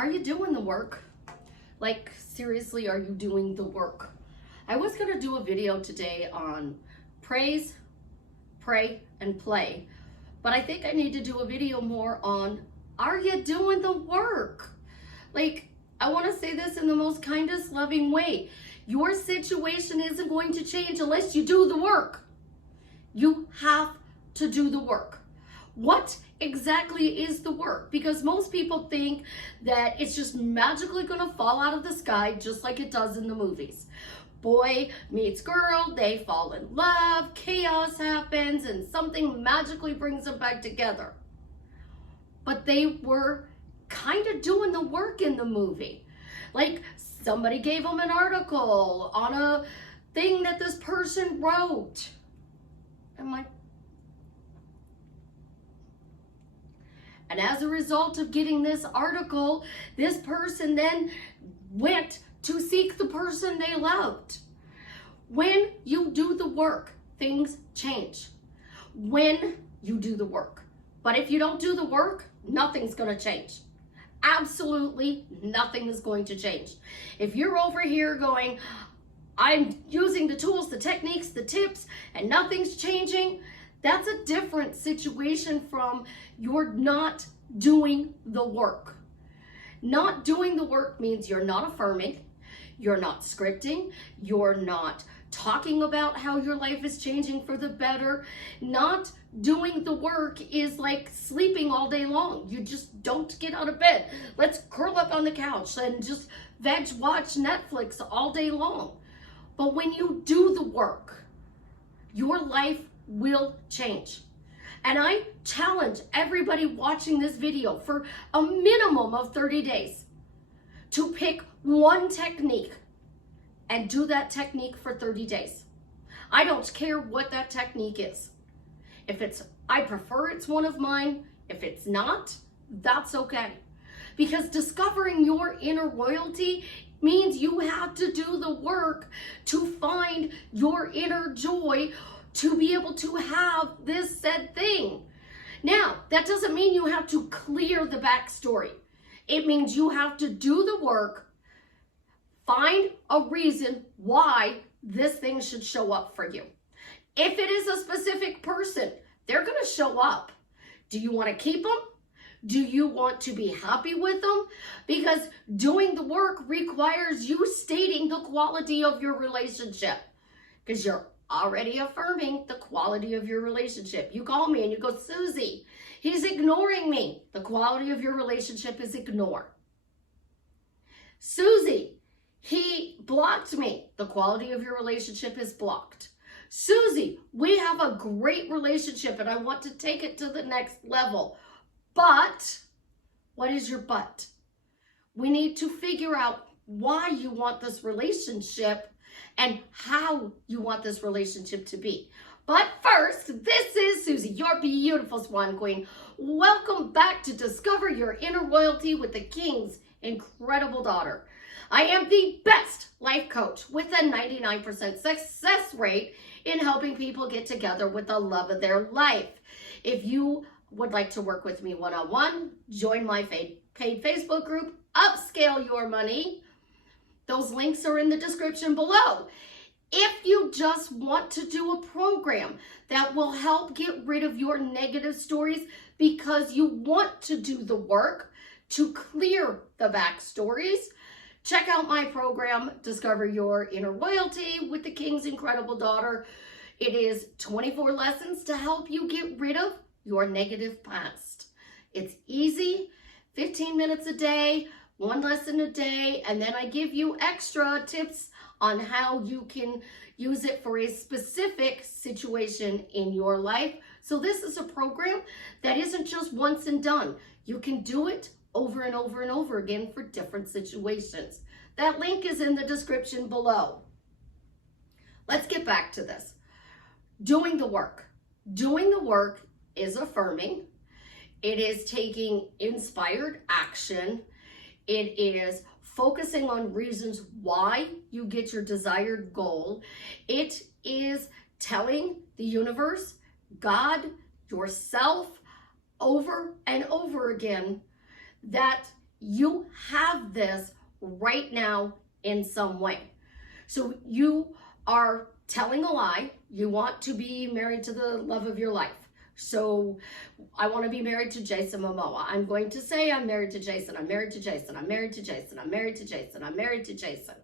Are you doing the work? Like, seriously, are you doing the work? I was going to do a video today on praise, pray, and play, but I think I need to do a video more on, are you doing the work? Like, I want to say this in the most kindest, loving way. Your situation isn't going to change unless you do the work. You have to do the work. What exactly is the work? Because most people think that it's just magically going to fall out of the sky just like it does in the movies. Boy meets girl, they fall in love, chaos happens, and something magically brings them back together. But they were kind of doing the work in the movie. Like, somebody gave them an article on a thing that this person wrote. And as a result of getting this article, this person then went to seek the person they loved. When you do the work, things change. When you do the work. But if you don't do the work, nothing's going to change. Absolutely nothing is going to change. If you're over here going, I'm using the tools, the techniques, the tips, and nothing's changing, that's a different situation from you're not doing the work. Not doing the work means you're not affirming, you're not scripting, you're not talking about how your life is changing for the better. Not doing the work is like sleeping all day long. You just don't get out of bed. Let's curl up on the couch and just watch Netflix all day long. But when you do the work, your life will change. And I challenge everybody watching this video for a minimum of 30 days to pick one technique and do that technique for 30 days. I don't care what that technique is. If it's, I prefer it's one of mine. If it's not, that's okay. Because discovering your inner royalty means you have to do the work to find your inner joy to be able to have this said thing. Now, that doesn't mean you have to clear the backstory. It means you have to do the work, find a reason why this thing should show up for you. If it is a specific person, they're going to show up. Do you want to keep them? Do you want to be happy with them? Because doing the work requires you stating the quality of your relationship. Because you're already affirming the quality of your relationship. You call me and you go, Susie, he's ignoring me. The quality of your relationship is ignore. Susie, he blocked me. The quality of your relationship is blocked. Susie, we have a great relationship and I want to take it to the next level. But, what is your but? We need to figure out why you want this relationship and how you want this relationship to be. But first, this is Susie, your beautiful swan queen. Welcome back to Discover Your Inner Royalty with the King's Incredible Daughter. I am the best life coach with a 99% success rate in helping people get together with the love of their life. If you would like to work with me one-on-one, join my paid Facebook group, Upscale Your Money. Those links are in the description below. If you just want to do a program that will help get rid of your negative stories because you want to do the work to clear the backstories, check out my program, Discover Your Inner Royalty with the King's Incredible Daughter. It is 24 lessons to help you get rid of your negative past. It's easy, 15 minutes a day, one lesson a day, and then I give you extra tips on how you can use it for a specific situation in your life. So this is a program that isn't just once and done. You can do it over and over and over again for different situations. That link is in the description below. Let's get back to this. Doing the work. Doing the work is affirming. It is taking inspired action. It is focusing on reasons why you get your desired goal. It is telling the universe, God, yourself, over and over again that You have this right now in some way. So you are telling a lie. You want to be married to the love of your life. So I want to be married to Jason Momoa. I'm going to say I'm married to Jason. I'm married to Jason. I'm married to Jason. I'm married to Jason. I'm married to Jason.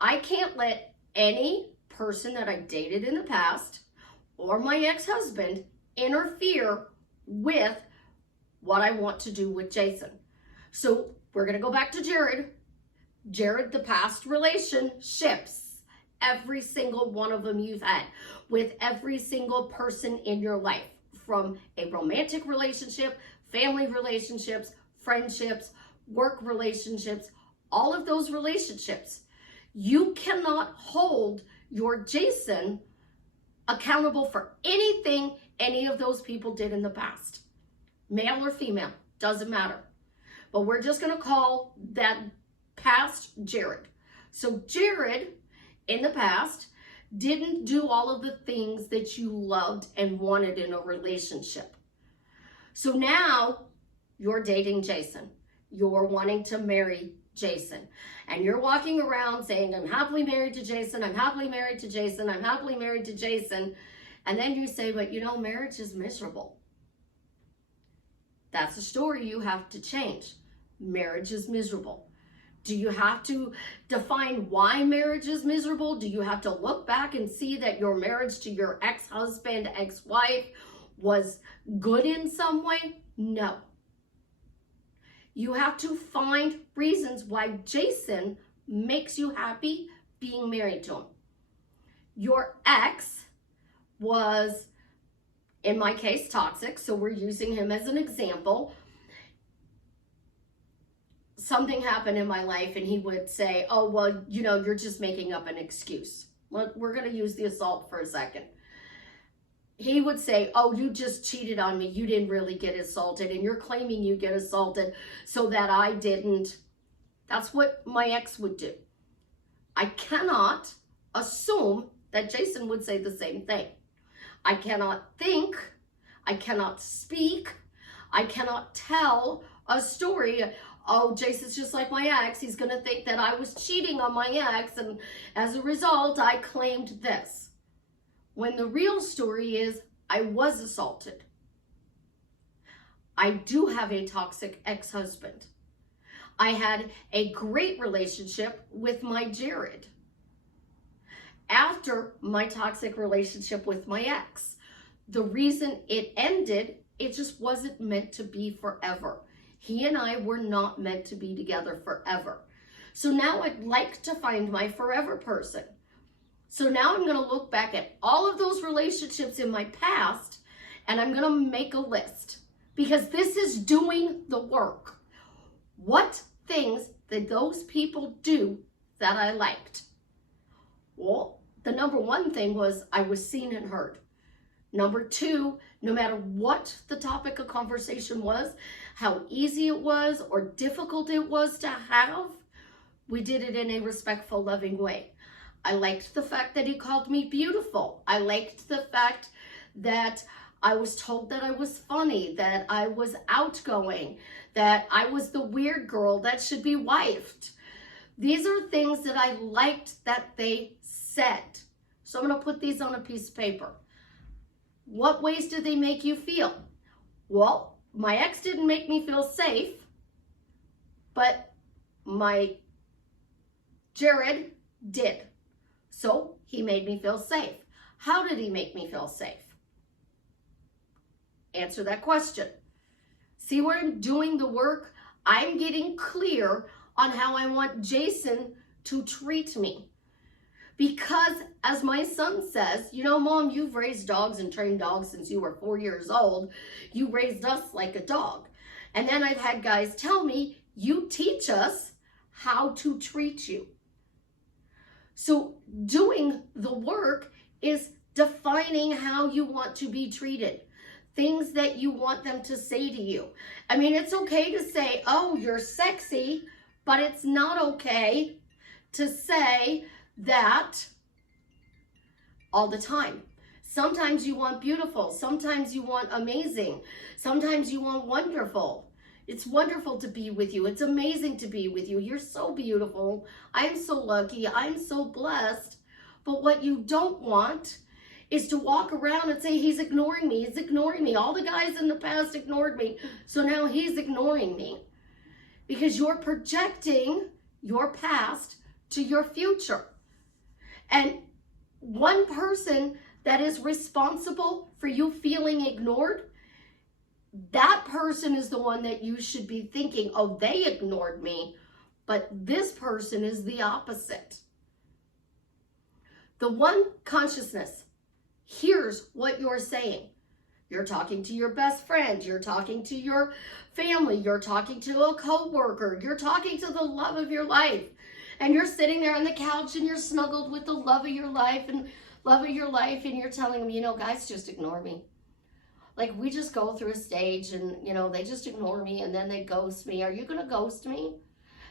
I can't let any person that I dated in the past or my ex-husband interfere with what I want to do with Jason. So we're going to go back to Jared. Jared, the past relationships, every single one of them you've had with every single person in your life, from a romantic relationship, family relationships, friendships, work relationships, all of those relationships. You cannot hold your Jason accountable for anything any of those people did in the past. Male or female, doesn't matter. But we're just going to call that past Jared. So Jared, in the past, didn't do all of the things that you loved and wanted in a relationship. So now you're dating Jason. You're wanting to marry Jason. And you're walking around saying, I'm happily married to Jason. I'm happily married to Jason. I'm happily married to Jason. And then you say, but you know, marriage is miserable. That's a story you have to change. Marriage is miserable. Do you have to define why marriage is miserable? Do you have to look back and see that your marriage to your ex-husband, ex-wife was good in some way? No. You have to find reasons why Jason makes you happy being married to him. Your ex was, in my case, toxic, so we're using him as an example. Something happened in my life and he would say, oh, well, you know, you're just making up an excuse. We're going to use the assault for a second. He would say, oh, you just cheated on me. You didn't really get assaulted and you're claiming you get assaulted so that I didn't. That's what my ex would do. I cannot assume that Jason would say the same thing. I cannot think, I cannot speak, I cannot tell a story. Oh, Jason's just like my ex. He's going to think that I was cheating on my ex, and as a result, I claimed this. When the real story is, I was assaulted. I do have a toxic ex-husband. I had a great relationship with my Jared. After my toxic relationship with my ex, the reason it ended, it just wasn't meant to be forever. He and I were not meant to be together forever. So now I'd like to find my forever person. So now I'm going to look back at all of those relationships in my past and I'm going to make a list, because this is doing the work. What things did those people do that I liked? Well, the number one thing was I was seen and heard. Number two, no matter what the topic of conversation was, how easy it was or difficult it was to have, we did it in a respectful, loving way. I liked the fact that he called me beautiful. I liked the fact that I was told that I was funny, that I was outgoing, that I was the weird girl that should be wifed. These are things that I liked that they said. So I'm going to put these on a piece of paper. What ways do they make you feel? Well, my ex didn't make me feel safe, but my Jared did. So he made me feel safe. How did he make me feel safe? Answer that question. See where I'm doing the work? I'm getting clear on how I want Jason to treat me. Because as my son says, you know, Mom, you've raised dogs and trained dogs since you were 4 years old. You raised us like a dog. And then I've had guys tell me, you teach us how to treat you. So doing the work is defining how you want to be treated. Things that you want them to say to you. I mean, it's okay to say, oh, you're sexy, but it's not okay to say that all the time. Sometimes you want beautiful. Sometimes you want amazing. Sometimes you want wonderful. It's wonderful to be with you. It's amazing to be with you. You're so beautiful. I'm so lucky. I'm so blessed. But what you don't want is to walk around and say, he's ignoring me. He's ignoring me. All the guys in the past ignored me. So now he's ignoring me. Because you're projecting your past to your future. And one person that is responsible for you feeling ignored, that person is the one that you should be thinking, oh, they ignored me, but this person is the opposite. The one consciousness hears what you're saying. You're talking to your best friend, you're talking to your family, you're talking to a coworker, you're talking to the love of your life, and you're sitting there on the couch and you're snuggled with the love of your life and you're telling them, you know, guys just ignore me. Like, we just go through a stage and, you know, they just ignore me and then they ghost me. Are you going to ghost me?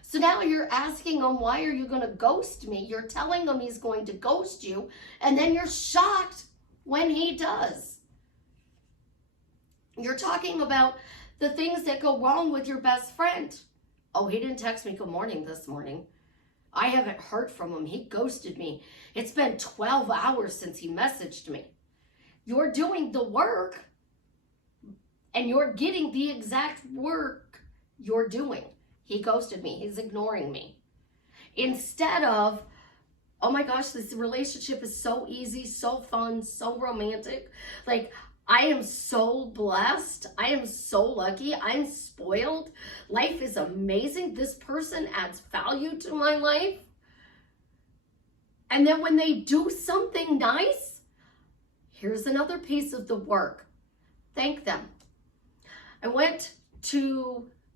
So now you're asking him, why are you going to ghost me? You're telling him he's going to ghost you, and then you're shocked when he does. You're talking about the things that go wrong with your best friend. Oh, he didn't text me good morning this morning. I haven't heard from him. He ghosted me. It's been 12 hours since he messaged me. You're doing the work, and you're getting the exact work you're doing. He ghosted me. He's ignoring me. Instead of, oh my gosh, this relationship is so easy, so fun, so romantic. Like, I am so blessed. I am so lucky. I'm spoiled. Life is amazing. This person adds value to my life. And then when they do something nice, here's another piece of the work. Thank them. I went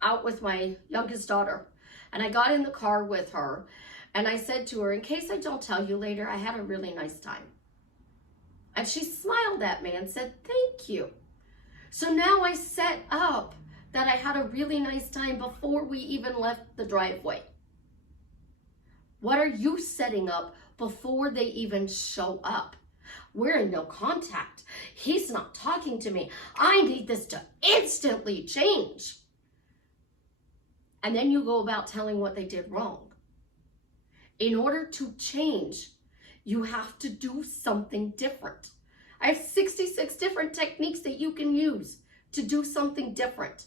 out with my youngest daughter, and I got in the car with her, and I said to her, in case I don't tell you later, I had a really nice time. And she smiled at me and said, thank you. So now I set up that I had a really nice time before we even left the driveway. What are you setting up before they even show up? We're in no contact. He's not talking to me. I need this to instantly change. And then you go about telling what they did wrong. In order to change, you have to do something different. I have 66 different techniques that you can use to do something different.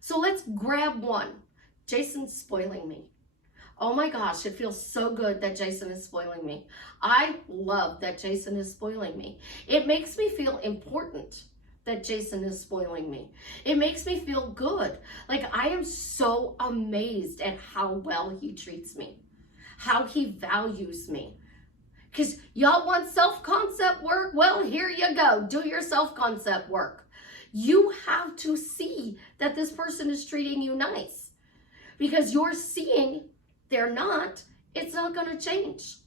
So let's grab one. Jason's spoiling me. Oh my gosh, it feels so good that Jason is spoiling me. I love that Jason is spoiling me. It makes me feel important that Jason is spoiling me. It makes me feel good. Like, I am so amazed at how well he treats me, how he values me. Because y'all want self-concept work? Well, here you go. Do your self-concept work. You have to see that this person is treating you nice. Because you're seeing they're not, it's not going to change.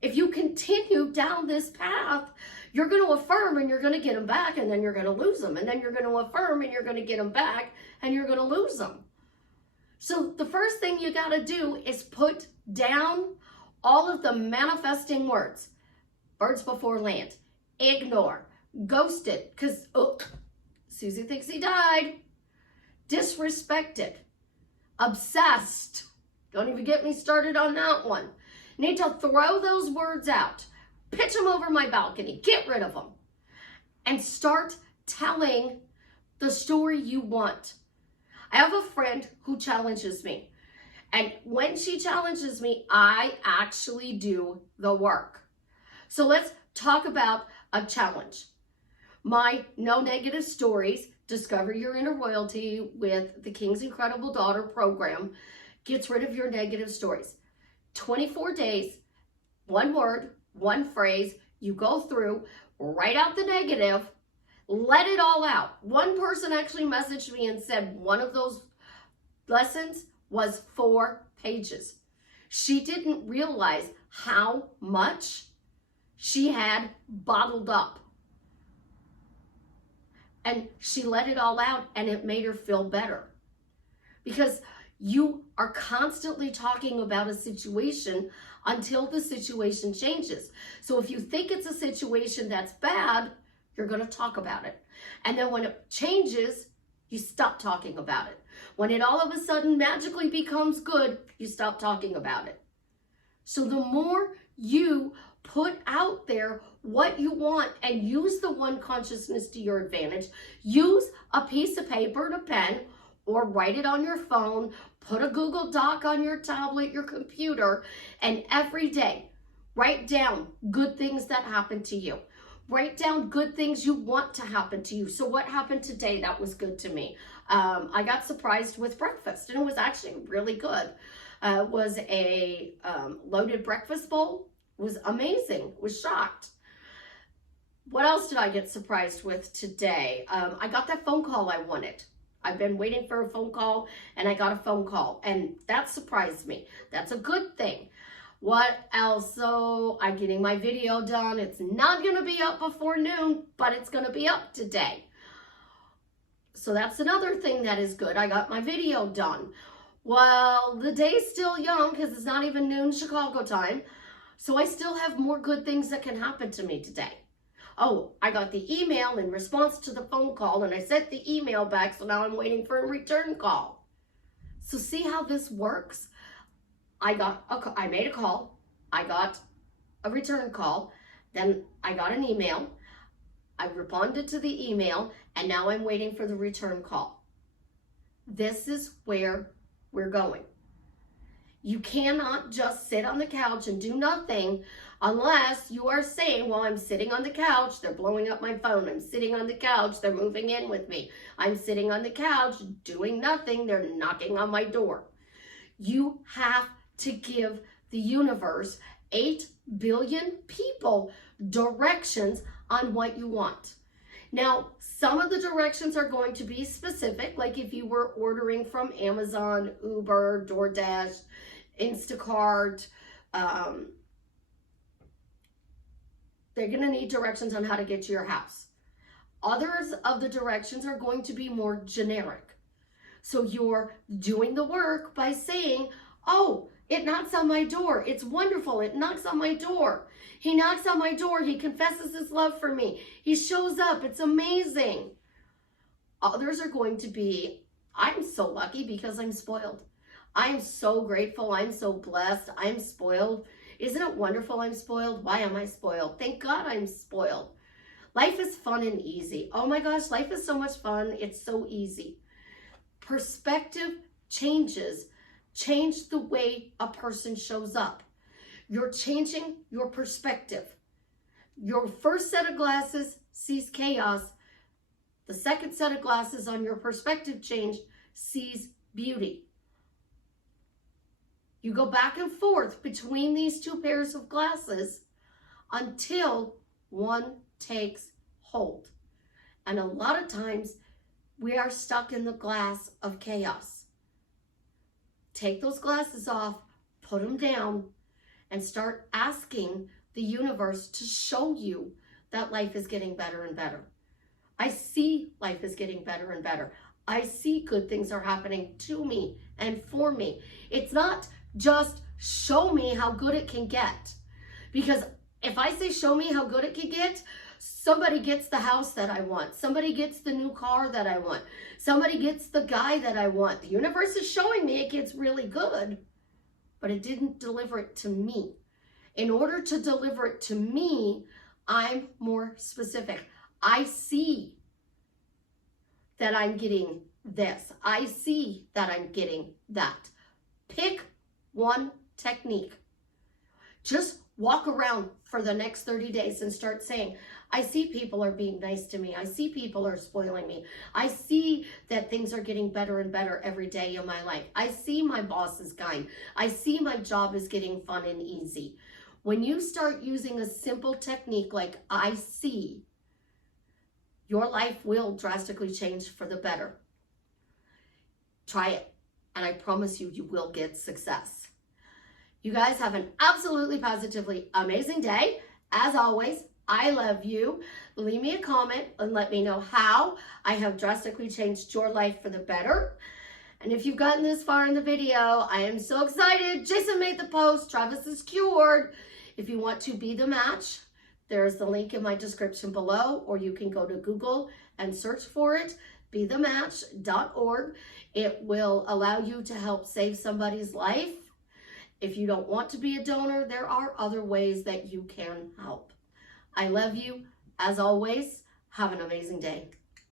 If you continue down this path, you're going to affirm and you're going to get them back, and then you're going to lose them. And then you're going to affirm and you're going to get them back, and you're going to lose them. So the first thing you got to do is put down all of the manifesting words. Birds before land. Ignore. Ghosted. Because Susie thinks he died. Disrespected. Obsessed. Don't even get me started on that one. Need to throw those words out. Pitch them over my balcony. Get rid of them. And start telling the story you want. I have a friend who challenges me. And when she challenges me, I actually do the work. So let's talk about a challenge. My No Negative Stories, Discover Your Inner Royalty with the King's Incredible Daughter program gets rid of your negative stories. 24 days, one word, one phrase, you go through, write out the negative, let it all out. One person actually messaged me and said one of those lessons was 4 pages. She didn't realize how much she had bottled up. And she let it all out, and it made her feel better. Because you are constantly talking about a situation until the situation changes. So if you think it's a situation that's bad, you're going to talk about it. And then when it changes, You stop talking about it. When it all of a sudden magically becomes good, you stop talking about it. So the more you put out there what you want and use the one consciousness to your advantage, use a piece of paper and a pen, or write it on your phone, put a Google Doc on your tablet, your computer, and every day write down good things that happen to you. Write down good things you want to happen to you. So what happened today that was good to me? I got surprised with breakfast, and it was actually really good. It was a loaded breakfast bowl. It was amazing. Was shocked. What else did I get surprised with today? I got that phone call I wanted. I've been waiting for a phone call, and I got a phone call, and that surprised me. That's a good thing. What else? So I'm getting my video done. It's not going to be up before noon, but it's going to be up today. So that's another thing that is good. I got my video done. Well, the day's still young because it's not even noon Chicago time. So I still have more good things that can happen to me today. Oh, I got the email in response to the phone call, and I sent the email back, so now I'm waiting for a return call. So see how this works? I made a call, I got a return call, then I got an email, I responded to the email, and now I'm waiting for the return call. This is where we're going. You cannot just sit on the couch and do nothing unless you are saying, well, I'm sitting on the couch, they're blowing up my phone. I'm sitting on the couch, they're moving in with me. I'm sitting on the couch doing nothing, they're knocking on my door. You have to give the universe, 8 billion people, directions on what you want. Now, some of the directions are going to be specific, like if you were ordering from Amazon, Uber, DoorDash, Instacart, they're going to need directions on how to get to your house. Others of the directions are going to be more generic. So you're doing the work by saying, oh, it knocks on my door. It's wonderful. It knocks on my door. He knocks on my door. He confesses his love for me. He shows up. It's amazing. Others are going to be, I'm so lucky because I'm spoiled. I'm so grateful. I'm so blessed. I'm spoiled. Isn't it wonderful I'm spoiled? Why am I spoiled? Thank God I'm spoiled. Life is fun and easy. Oh my gosh, life is so much fun. It's so easy. Perspective changes. Change the way a person shows up. You're changing your perspective. Your first set of glasses sees chaos. The second set of glasses on your perspective change sees beauty. You go back and forth between these two pairs of glasses until one takes hold. And a lot of times we are stuck in the glass of chaos. Take those glasses off, put them down, and start asking the universe to show you that life is getting better and better. I see life is getting better and better. I see good things are happening to me and for me. It's not just show me how good it can get. Because if I say show me how good it can get, somebody gets the house that I want. Somebody gets the new car that I want. Somebody gets the guy that I want. The universe is showing me it gets really good, but it didn't deliver it to me. In order to deliver it to me, I'm more specific. I see that I'm getting this. I see that I'm getting that. Pick one technique. Just walk around for the next 30 days and start saying, I see people are being nice to me. I see people are spoiling me. I see that things are getting better and better every day in my life. I see my boss is kind. I see my job is getting fun and easy. When you start using a simple technique like I see, your life will drastically change for the better. Try it, and I promise you, you will get success. You guys have an absolutely positively amazing day. As always, I love you. Leave me a comment and let me know how I have drastically changed your life for the better. And if you've gotten this far in the video, I am so excited. Jason made the post. Travis is cured. If you want to be the match, there's the link in my description below, or you can go to Google and search for it. bethematch.org. It will allow you to help save somebody's life. If you don't want to be a donor, there are other ways that you can help. I love you. As always, have an amazing day.